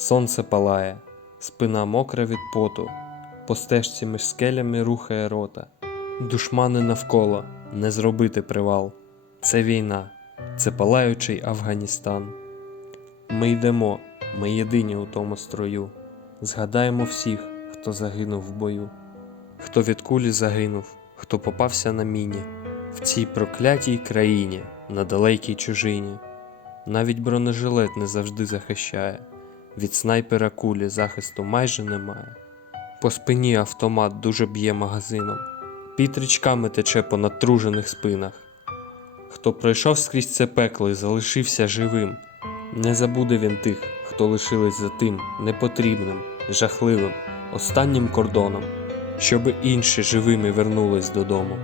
Сонце палає, спина мокра від поту, по стежці між скелями рухає рота. Душмани навколо, не зробити привал. Це війна, це палаючий Афганістан. Ми йдемо, ми єдині у тому строю. Згадаємо всіх, хто загинув в бою, хто від кулі загинув, хто попався на міні, в цій проклятій країні, на далекій чужині. Навіть бронежилет не завжди захищає, від снайпера кулі захисту майже немає. По спині автомат дуже б'є магазином, під річками тече по натружених спинах. Хто пройшов скрізь це пекло і залишився живим, не забуде він тих, хто лишились за тим непотрібним, жахливим, останнім кордоном, щоби інші живими вернулись додому.